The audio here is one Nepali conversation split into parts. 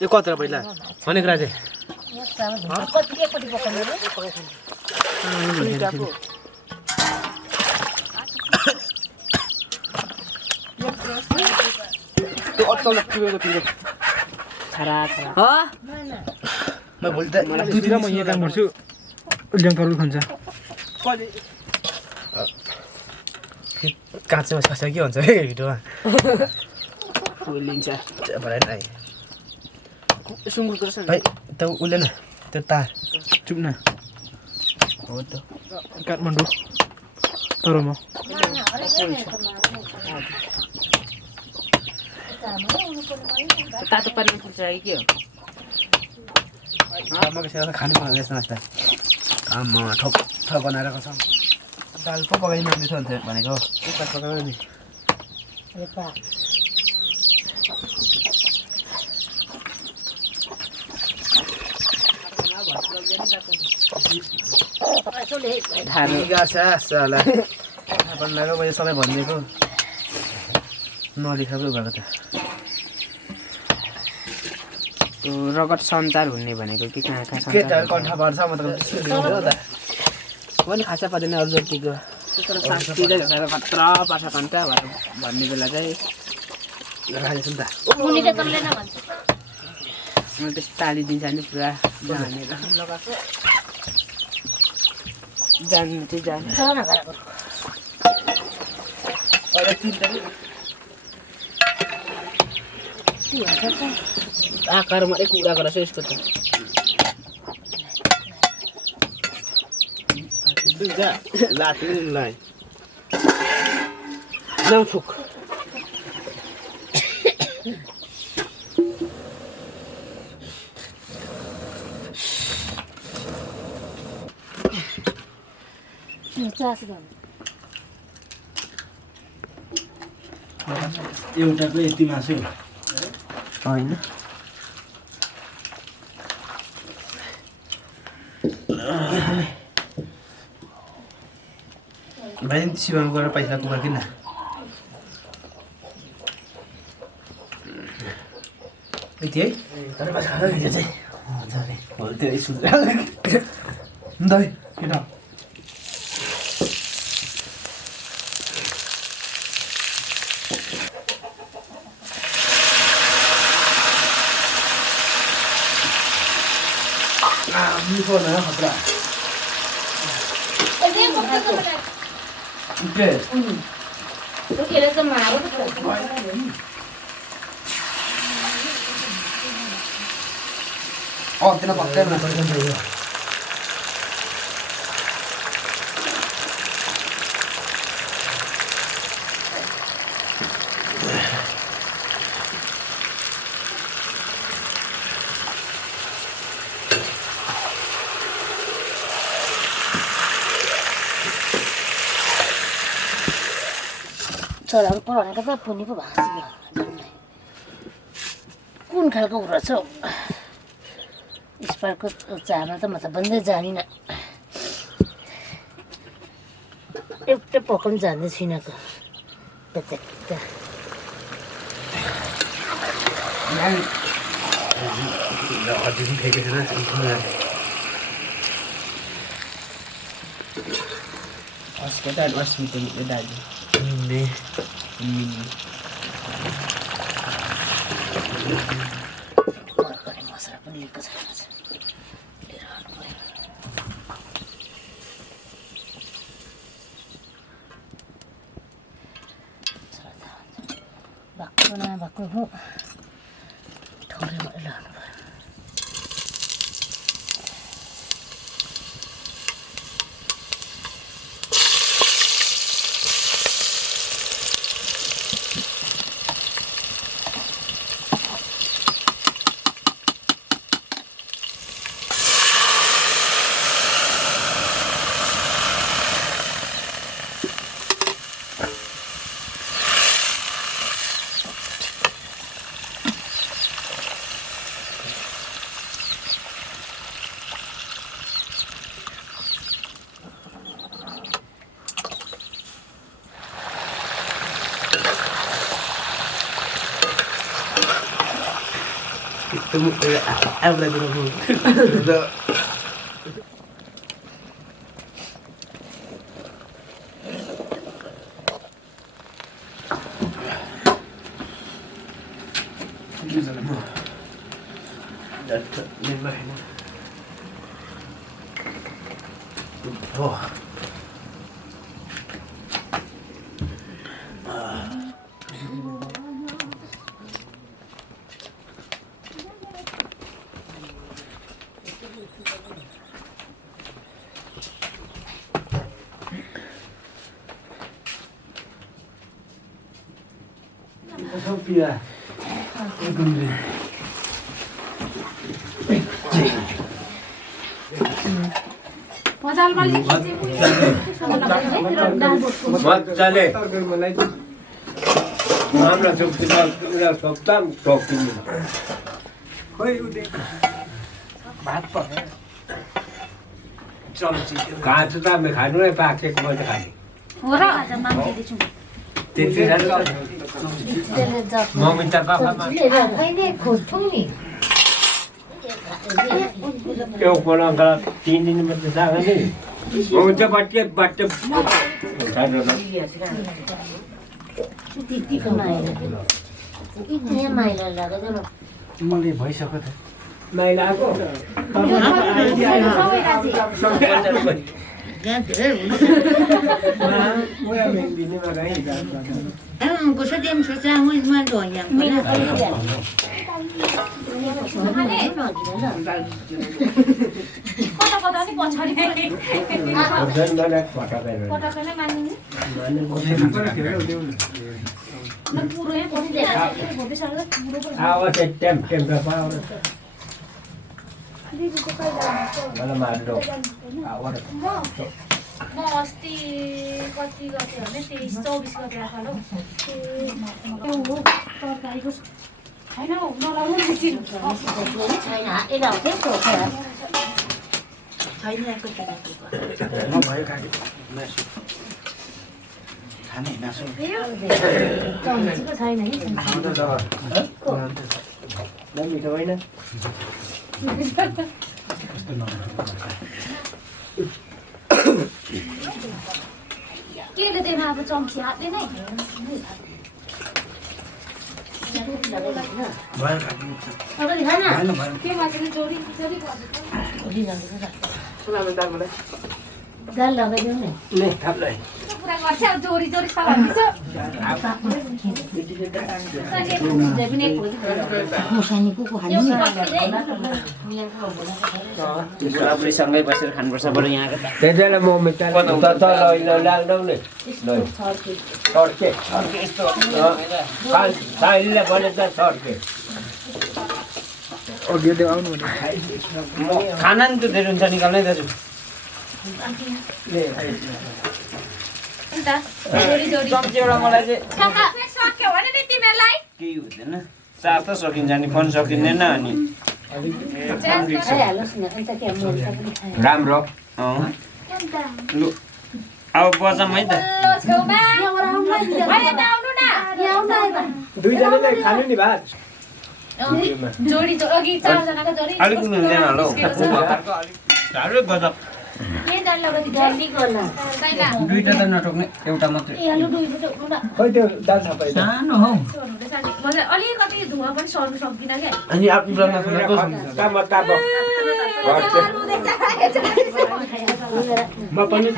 यो कता पहिला भनेको राजे त्यो अत्तल किनेको तिम्रो छरा छरा हो म भोलि त दुईतिर म यहाँ काम गर्छु ल्याङ्करु खान्छ काँचोमा छ के हुन्छ है भिडियोमा लिन्छ भरे नाइ सुँगुरको रहेछ भाइ त उसले न त्यो तार चुप न हो त काठमाडौँ तर म तातो पानीमा फुल्छ कि के हो आमाको सेवा खानु पर्ने रहेछ नास्ता आमा ठोक ठोक बनाएर छ दाल पो पकाइदिनु पर्ने छ भनेको पकाएर नि थाहा गार्छ साला बनाएको मैले सबै भनिदिएको नलेखा पो भएको त त्यो रगत सञ्चार हुने भनेको कि कहाँ कहाँ केटाहरू कन्ठा पर्छ म त पनि खासा पर्दैन अरू जतिको साँच्चै खतरा पार्छ कन्टा भन्ने बेला चाहिँ राखेको नि त मुनिले कसले न भन्छ मैले त्यस्तो तालिदिन्छ नि पुरा जानेर जान्नु चाहिँ जाने जान गएको के हुन्छ आकारमा एक कुराको रहेछ यसको त लाति लाइ जाऊ फुक चास गर्नु एउटाको यति मासु होइन भाइ शिवमा गएर पैसा कुमार किन यति है तर पैसा खाँदा यो चाहिँ हुन्छ नि भोलि त्यो सुत्रा दाइ किन मिठो न खतरा के खेलेर चाहिँ मारो तेना पक्कै न छोराहरू पढाउनेको त पुनि पो भएको छ कुन खालको कुरा छ स्पार्कको चामा त म त बन्दै जानिनँ एउटै पकाउनु जान्दै छुइनँ त अस्पताल अस्मिता दाजु कर्करी मसला पनि लिएको छैन लिएर आउनु पऱ्यो भएको न भएको हो ठौरे भएर लानु पऱ्यो आउँदै कुरो Sophia. मजाले हाम्रो उनीहरू सक्छन् टोकिनु घाँस त हामी खानु नै पाकेको मैले खाने मम्मी त पापामा त्यो बनाउँदा 3 दिन मात्रै जाँदा नि हुन्छ बट्टे बट्टे मैले भइसक्यो त माइलाको Cosa diam facciamo in Madonna? म अस्ति कति गते भने 23-24 गते राख्नु तरकारीको हैन नलाउनु नि छैन एला हो त्यो छैन आएको म भयो खाने मासु चम्चीको छैन नि मिठो होइन केले दिएन अब चम्ची हातले नै भयो खाने अगाडि खान के मान्छेले जोडी जोडी दाल लगाइदिउँ नि ले थाप्लाई पुरा गर्छ अब जोडी जोडी सल्लाह दिन्छ मुसानी कुकु खानु बुढाबुढी सँगै बसेर खानुपर्छ बरु यहाँको त्यसैले म मिठाई त लाग्दैन नि सर्के साइलले भने त सर्के अघि देऊ आउनु भने खाना नि त धेरै हुन्छ निकाल्नै दाजु अन्त जोडी जोडी चम्ची एउटा मलाई चाहिँ काका सक्यो भने नि तिमीलाई केही हुँदैन चार त सकिन्छ नि फोन सकिँदैन अनि खाइहाल्नुहोस् न अन्त के मोल पनि खाए राम्रो लु अब बजाम है त छेउमा अरे त आउनु न दुईजनाले खानु नि भात जोडी अघि 4 जनाको जोडी अलिक हुँदैन होला हौ साह्रै गजब के दाल लगाउँदै जल्दी गर्न छैन दुईटा त नटोक्ने एउटा मात्रै ए आलु दुई फुट उठ्नु न खोइ त्यो दाल छापाइ सानो हौ मजा अलिकति धुवा पनि सर्नु सक्दिन क्या अनि आफ्नो जन्म म पनि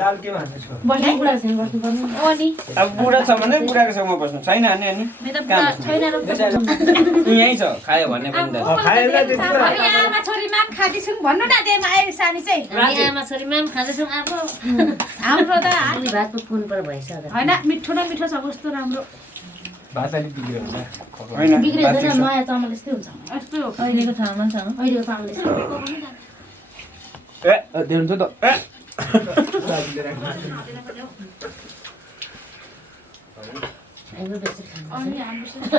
दाल के भन्छु बस्ने बुढासँग बस्नुपर्ने अनि अब बुढा छ भने बुढाको छेउमा बस्नु छैन अनि मेरो त बुढा छैन र यहीँ छ खायो भने पनि त हामी आमा छोरीमा पनि खाँदैछौँ भन्नु न त्यही आएर सानी चाहिँ हामी आमा छोरीमा पनि खाँदैछौँ अब हाम्रो त अलि भातको कुन पर भइसक्यो होइन मिठो न मिठो छ कस्तो राम्रो भात अलिक बिग्रियो होला होइन बिग्रेको छैन नयाँ चामल यस्तै हुन्छ यस्तै हो अहिलेको ठाउँमा छ अहिलेको चामल यस्तै दिन्छ त अहिले बेसी खानु अनि हाम्रो